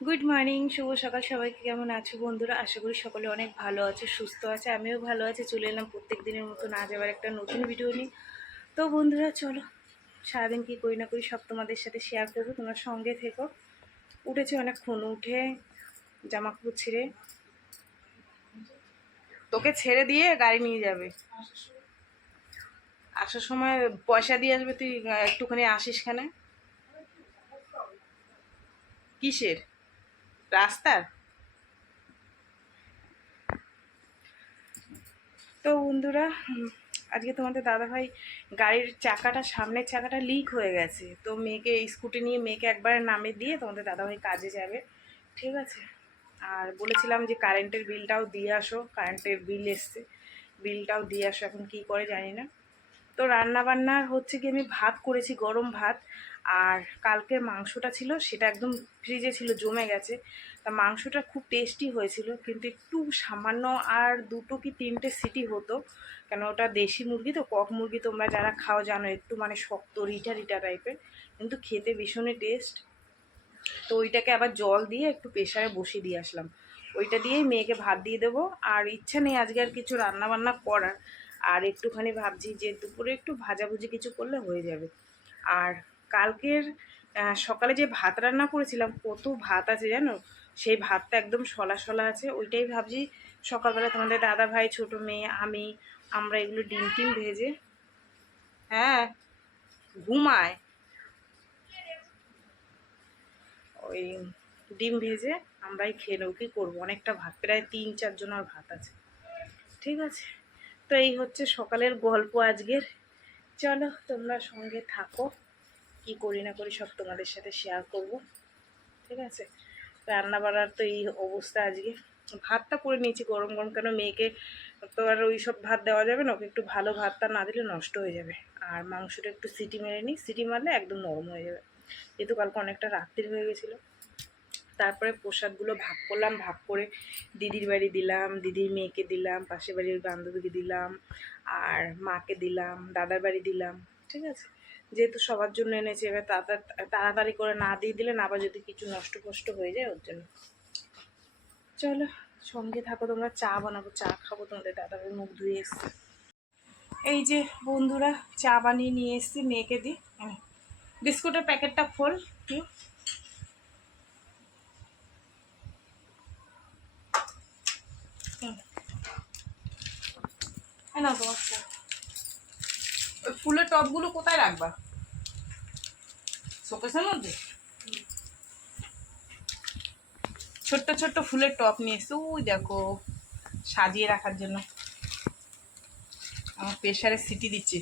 Good morning শুভ সকাল সবাইকে। কেমন আছো বন্ধুরা? আশা করি সকলে অনেক ভালো আছে, সুস্থ আছে, আমিও ভালো আছি। চলে এলাম প্রত্যেক দিনের মতন আজ আবার একটা নতুন ভিডিও নিই তো বন্ধুরা, চলো, সারাদিন কী করি না করি সব তোমাদের সাথে শেয়ার করব। তোমার সঙ্গে থেকো। উঠেছে অনেক অনেকক্ষণ উঠে জামা কাপড় ছেড়ে। তোকে ছেড়ে দিয়ে গাড়ি নিয়ে যাবে। আসার সময় পয়সা দিয়ে আসবে, তুই একটুখানি আসিস খানে কিসের? রাস্তার? তো বন্ধুরা আজকে তোমাদের দাদাভাই গাড়ির চাকাটা, সামনের চাকাটা লিক হয়ে গেছে। তো মেয়েকে স্কুটি নিয়ে মেয়েকে একবার নামে দিয়ে তোমাদের দাদাভাই কাজে যাবে। ঠিক আছে? আর বলেছিলাম যে কারেন্টের বিলটাও দিয়ে আসো। কারেন্টের বিল এসছে। বিলটাও দিয়ে আসো, এখন কী করে জানি না। তো রান্না বান্নার হচ্ছে কি, আমি ভাত করেছি, গরম ভাত। আর কালকের মাংসটা ছিল, সেটা একদম ফ্রিজে ছিল, জমে গেছে। তা মাংসটা খুব টেস্টি হয়েছিল, কিন্তু একটু সামান্য আর দুটো কি তিনটে সিটি হতো। কেন ওটা দেশি মুরগি তো, কক মুরগি তোমরা যারা খাও জানো, একটু মানে শক্ত রিটা রিটা টাইপের কিন্তু খেতে ভীষণই টেস্ট তো ওইটাকে আবার জল দিয়ে একটু প্রেশারে বসিয়ে দিয়ে আসলাম। ওইটা দিয়েই মেয়েকে ভাত দিয়ে দেবো, আর ইচ্ছা নেই আজকে আর কিছু রান্নাবান্না করার। আর একটুখানি ভাবছি যে দুপুরে একটু ভাজাভুজি কিছু করলে হয়ে যাবে। আর কালকের সকালে যে ভাত রান্না করেছিলাম, কত ভাত আছে জানো? সেই ভাতটা একদম সলা সলা আছে, ওইটাই ভাবছি সকালবেলা তোমাদের দাদা ভাই, ছোটো মেয়ে, আমি, আমরা এগুলো ডিম টিম ভেজে হ্যাঁ ঘুমায়। ওই ডিম ভেজে আমরাই খেয়ে নেব, কী করব? অনেকটা ভাত, প্রায় তিন চারজন আর ভাত আছে। ঠিক আছে? তো এই হচ্ছে সকালের গল্প আজকের। চলো, তোমরা সঙ্গে থাকো। কি করি না করি সব তোমাদের সাথে শেয়ার করব। ঠিক আছে? রান্না বান্নার তো এই অবস্থা আজকে। ভাতটা করে নিয়েছি গরম গরম, কেন মেয়েকে তো আর ওই সব ভাত দেওয়া যাবে না, ওকে একটু ভালো ভাতটা না দিলে নষ্ট হয়ে যাবে। আর মাংসটা একটু সিটি মেরে নিই, সিটি মারলে একদম নরম হয়ে যাবে। যেহেতু কালকে অনেকটা রাত্রির হয়ে গেছিল। তারপরে প্রসাদগুলো ভাগ করলাম, ভাগ করে দিদির বাড়ি দিলাম, দিদির মেয়েকে দিলাম, পাশের বাড়ির বান্ধবীকে দিলাম, আর মাকে দিলাম, দাদার বাড়ি দিলাম, ঠিক আছে? যেহেতু সবার জন্য এনেছে, এবার তাড়াতাড়ি করে না দিয়ে দিলে না আবার যদি কিছু নষ্ট ফষ্ট হয়ে যায়, ওর জন্য চলো, সঙ্গে থাকো, তোমরা চা বানাবো, চা খাব, তোমাদের দাদাভাই মুখ ধুয়ে এসছে এই যে বন্ধুরা, চা বানিয়ে নিয়ে এসছি মেয়েকে দিই হুম। বিস্কুটের প্যাকেটটা হুম। এই নাও তোমার ওই ফুলের টবগুলো কোথায় রাখবা? শোকেসের মধ্যে? ছোট্ট ছোট্ট ফুলের টপ নিয়ে এসছে ওই দেখো, সাজিয়ে রাখার জন্য। আমার প্রেশারে সিটি দিচ্ছে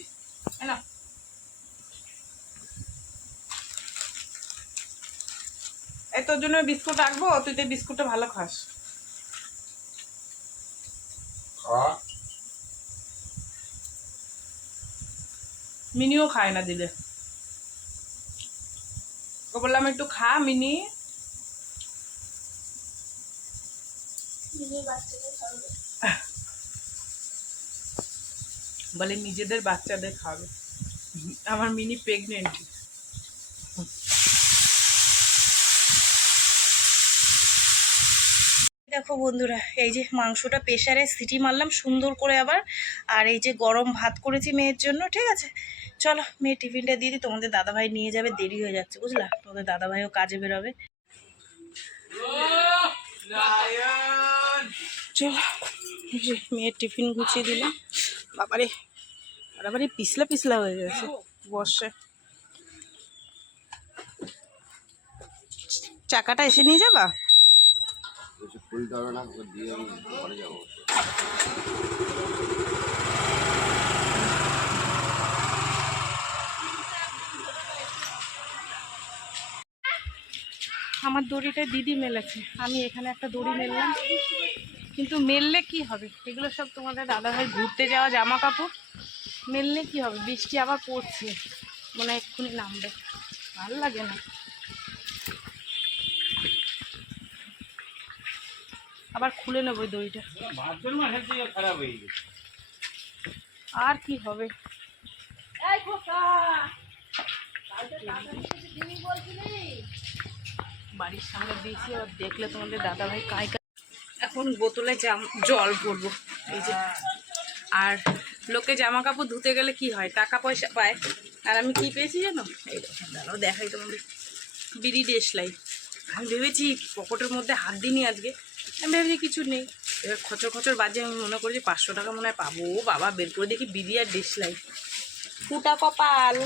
না? এই তোর জন্য বিস্কুট রাখব, তুই তো বিস্কুটটা ভালো খাস। মিনিও খায় না দিলে। ও বললাম একটু খা মিনি। বলে নিজেদের বাচ্চাদের খাবে আমার মিনি প্রেগনেন্ট দেখো বন্ধুরা, এই যে মাংসটা প্রেশারে সিটি মারলাম, সুন্দর করে আবার, আর এই যে গরম ভাত করেছি মেয়ের জন্য, ঠিক আছে? চলো, মেয়ে টিফিনটা দিয়ে দিই, তোমাদের দাদাভাই নিয়ে যাবে, দেরি হয়ে যাচ্ছে, বুঝলা? তোমাদের দাদাভাইও কাজে বেরোবে। চলো মেয়ের টিফিন গুছিয়ে দিলাম। বাবারে বাবারে, পিছলা পিছলা হয়ে গেছে বর্ষায় চাকাটা এসে নিয়ে যাবা? খুলতে হবে না দিয়ে আমি ঘরে যাব আমার দড়িটা দিদি মেলেছে। আমি এখানে একটা দড়ি মেললাম। কিন্তু মেললে কি হবে? এগুলো সব তোমাদের দাদাভাই ঘুরতে যাওয়া জামা কাপড় মেললে কি হবে? বৃষ্টি আবার পড়ছে। মনে হয় এক্ষুনি নামবে। ভালো লাগে না। আবার খুলে নেব গেছে আর কি হবে? বাড়ির সামনে দিয়েছি আর দেখলে তোমাদের দাদাভাই কাই এখন বোতলে জাম জল ভরবো এই যে। আর লোকে জামা কাপড় ধুতে গেলে কি হয়? টাকা পয়সা পায়। আর আমি কি পেয়েছি জানো? এই দেখো দাঁড়াও দেখাই তোমাদের। বিড়ি দেশলাই। আমি ভেবেছি পকেটের মধ্যে হাত দিইনি আজকে। আমি ভেবেছি কিছু নেই। এবার খচর খচর বাজে, আমি মনে করি যে পাঁচশো টাকা মনে হয় পাবো। বাবা, বের করে দেখি বিড়ি আর দেশলাই ফুটা কপাল।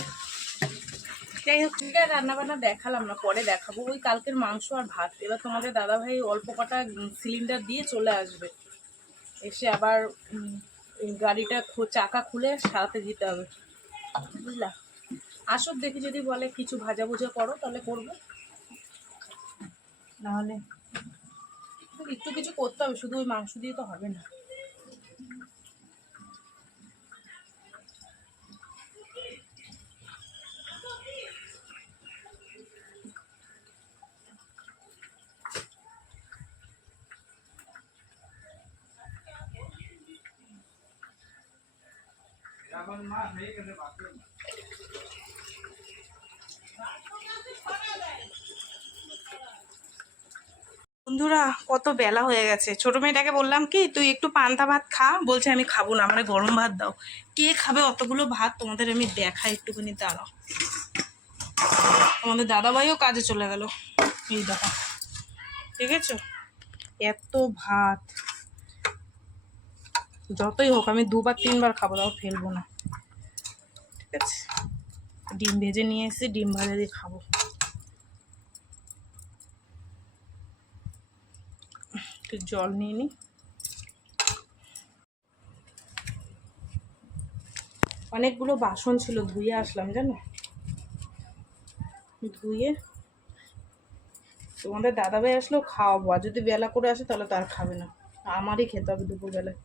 যাই হোক, ঠিক রান্না বান্না দেখালাম না, পরে দেখাবো। ওই কালকের মাংস আর ভাত। এবার তোমাদের দাদাভাই অল্প কটা সিলিন্ডার দিয়ে চলে আসবে। এসে আবার গাড়িটা চাকা খুলে সারাতে দিতে হবে। বুঝলা? আসুক দেখি যদি বলে কিছু ভাজা ভুজা করো, তাহলে করব। নাহলে একটু একটু কিছু করতে হবে শুধু ওই মাংস দিয়ে তো হবে না। বন্ধুরা, কত বেলা হয়ে গেছে। ছোট মেয়েটাকে বললাম কি, তুই একটু পান্তা ভাত খা। বলছে, আমি খাব না, আমার গরম ভাত দাও। কে খাবে অতগুলো ভাত? তোমাদের আমি দেখাই একটুখানি, দাঁড়াও। আমাদের দাদাভাইও কাজে চলে গেল। এই দেখা ঠিক আছে এত ভাত। যতই হোক, আমি দুবার, তিনবার খাব, তাও ফেলব না। ঠিক আছে? ডিম ভেজে নিয়ে এসে ডিম ভাজা দিয়ে খাব। একটু জল নিয়ে নিই। অনেকগুলো বাসন ছিল, ধুয়ে আসলাম জানো? ধুয়ে তোমাদের দাদাভাই আসলেও খাওয়াবো। আর যদি বেলা করে আসে তাহলে তার খাবে না। আমারই খেতে হবে দুপুরবেলায়।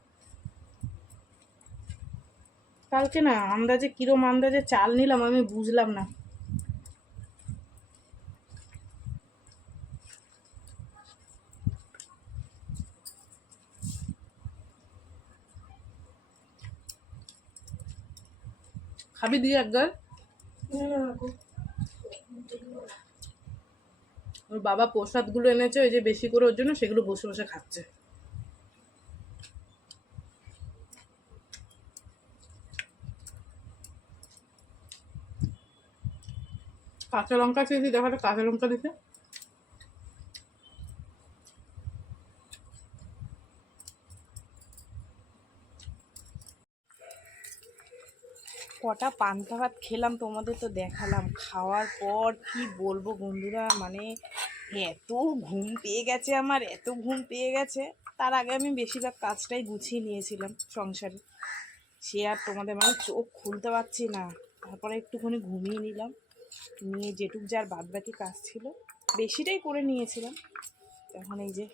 কালকে না আন্দাজে, কিরম আন্দাজে চাল নিলাম আমি বুঝলাম না। খাবি দিয়ে একবার? ওর বাবা প্রসাদগুলো এনেছে, ওই যে বেশি করে ওর জন্য সেগুলো বসে বসে খাচ্ছে। কাঁচা লঙ্কা চেয়েছি দেখাটা কাঁচা লঙ্কা দিতে কটা পান্তা ভাত খেলাম তোমাদের তো দেখালাম। খাওয়ার পর কি বলব বন্ধুরা মানে এত ঘুম পেয়ে গেছে আমার, এত ঘুম পেয়ে গেছে। তার আগে আমি বেশিরভাগ কাজটাই গুছিয়ে নিয়েছিলাম সংসারে। সে আর তোমাদের মানে চোখ খুলতে পারছি না। তারপরে একটুখানি ঘুমিয়ে নিলাম। নিয়ে যেটুক যার বাদ বাকি কাজ ছিল, বেশিটাই করে নিয়েছিলাম। তখন এই যে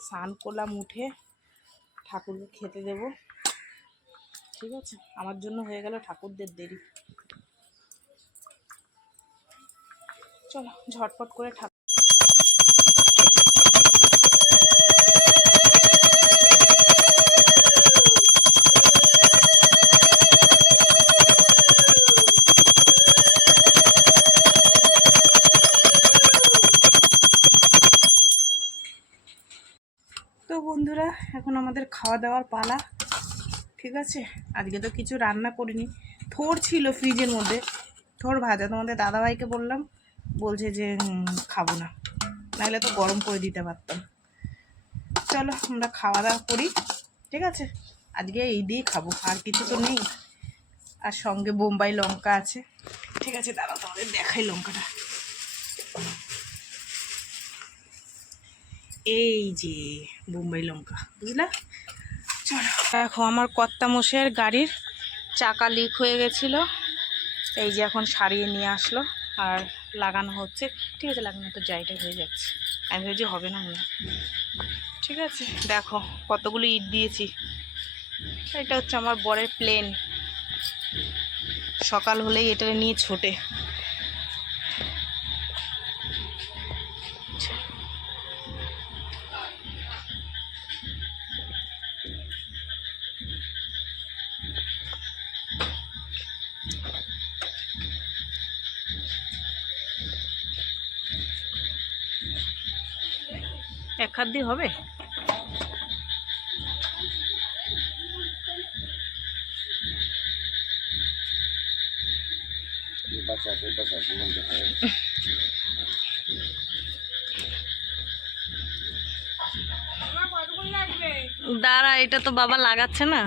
স্নান করলাম, উঠে ঠাকুরকে খেতে দেবো। ঠিক আছে? আমার জন্য হয়ে গেল ঠাকুরদের দেরি। চলো, ঝটপট করে ঠাকুর তো বন্ধুরা, এখন আমাদের খাওয়া দাওয়ার পালা। ঠিক আছে? আজকে তো কিছু রান্না করিনি। থোর ছিল ফ্রিজের মধ্যে। থোর ভাজা। তোমাদের দাদাভাইকে বললাম, বলছে যে খাব না। নাহলে তো গরম করে দিতে পারতাম। চলো, আমরা খাওয়া দাওয়া করি, ঠিক আছে? আজকে এই দিয়েই খাব, আর কিছু তো নেই। আর সঙ্গে বোম্বাই লঙ্কা আছে। ঠিক আছে দাদা তোমাদের দেখাই লঙ্কাটা। এই যে, বোম্বাই লঙ্কা, বুঝলা? দেখো, আমার কর্তা মশাইয়ের গাড়ির চাকা লিক হয়ে গেছিল। এই যে এখন সারিয়ে নিয়ে আসলো, আর লাগানো হচ্ছে। ঠিক আছে লাগানো তো যাইটাই হয়ে যাচ্ছে। আমি ভেবেছি হবে না মনে ঠিক আছে, দেখো কতগুলো ইট দিয়েছি। এটা হচ্ছে আমার বরের প্লেন সকাল হলেই এটা নিয়ে ছোটে। হাত দিয়ে হবে। দাঁড়া, এটা তো বাবা লাগাচ্ছে না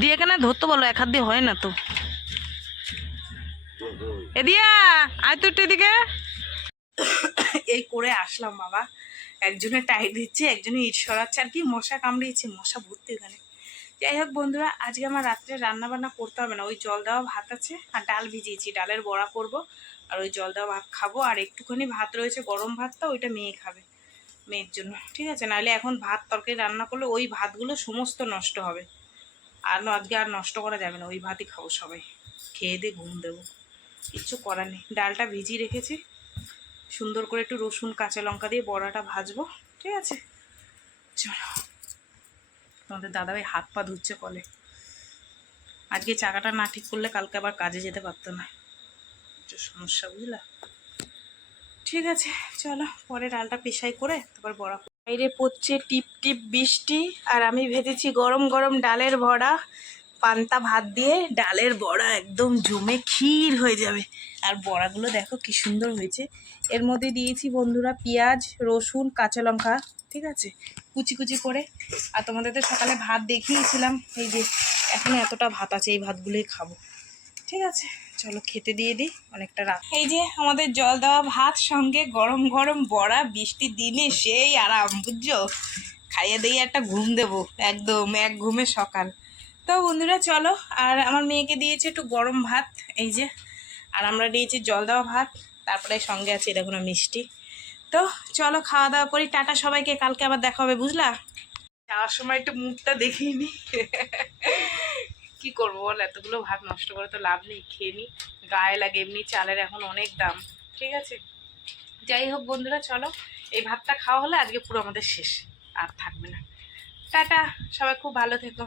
দিয়ে কেন ধরতে বলো, এক হাত দিয়ে হয় না তো এদিয়া, আয় তো একটু এদিকে। এই করে আসলাম বাবা। একজনে টাইট দিচ্ছে, একজনে ইট সরাচ্ছে, আর কি মশা কামড়িয়েছে, মশা ভর্তি এখানে যাই হোক বন্ধুরা, আজকে আমার রাত্রে রান্না বান্না করতে হবে না। ওই জল দেওয়া ভাত আছে, আর ডাল ভিজিয়েছি। ডালের বড়া করব, আর ওই জল দেওয়া ভাত খাব। আর একটুখানি ভাত রয়েছে, গরম ভাতটা, ওইটা মেয়ে খাবে, মেয়ের জন্য। ঠিক আছে, নাহলে এখন ভাত তরকারি রান্না করলে ওই ভাতগুলো সমস্ত নষ্ট হবে। আর আজকে আর নষ্ট করা যাবে না, ওই ভাতই খাব সবাই। খেয়ে দিয়ে ঘুম দেবো। কিচ্ছু করার নেই। ডালটা ভিজিয়ে রেখেছি। সুন্দর করে একটু রসুন, কাঁচা লঙ্কা দিয়ে বড়াটা ভাজবো। ঠিক আছে? চলো। তোমাদের দাদাভাই হাত পা ধুচ্ছে কলে। আজকে চাকাটা না ঠিক করলে কালকে আবার কাজে যেতে পারতো না। সমস্যা, বুঝলা? ঠিক আছে, চলো। পরে ডালটা পেশাই করে তারপর বড়া বাইরে পড়ছে টিপ টিপ বৃষ্টি, আর আমি ভেজেছি গরম গরম ডালের বড়া পান্তা ভাত দিয়ে ডালের বড়া একদম জমে ক্ষীর হয়ে যাবে। আর বড়াগুলো দেখো কি সুন্দর হয়েছে। এর মধ্যে দিয়েছি বন্ধুরা পেঁয়াজ, রসুন, কাঁচা লঙ্কা, ঠিক আছে? কুচি কুচি করে। আর তোমাদের তো সকালে ভাত দেখিয়েছিলাম, এই যে এখন এতটা ভাত আছে, এই ভাতগুলোই খাব। ঠিক আছে? চলো খেতে দিয়ে দিই, অনেকটা রাত। এই যে আমাদের জল দেওয়া ভাত, সঙ্গে গরম গরম বড়া বৃষ্টির দিনে সেই আরাম, বুঝছ? খাইয়ে দিয়ে একটা ঘুম দেবো, একদম এক ঘুমে সকাল। তো বন্ধুরা, চলো। আর আমার মেয়েকে দিয়েছে একটু গরম ভাত, এই যে। আর আমরা দিয়েছি জল দেওয়া ভাত, তারপরে সঙ্গে আছে এটা কোনো মিষ্টি। তো চলো, খাওয়া দাওয়া করি। টাটা সবাইকে, কালকে আবার দেখা হবে, বুঝলা? যাওয়ার সময় একটু মুখটা দেখিয়ে নি। কি করব বল, এতগুলো ভাত নষ্ট করে তো লাভ নেই, খেয়ে নি। গায়ে লাগে এমনি, চালের এখন অনেক দাম, ঠিক আছে? যাই হোক বন্ধুরা, চলো। এই ভাতটা খাওয়া হলে আজকে পুরো আমাদের শেষ, আর থাকবে না। টাটা, সবাই খুব ভালো থেকো।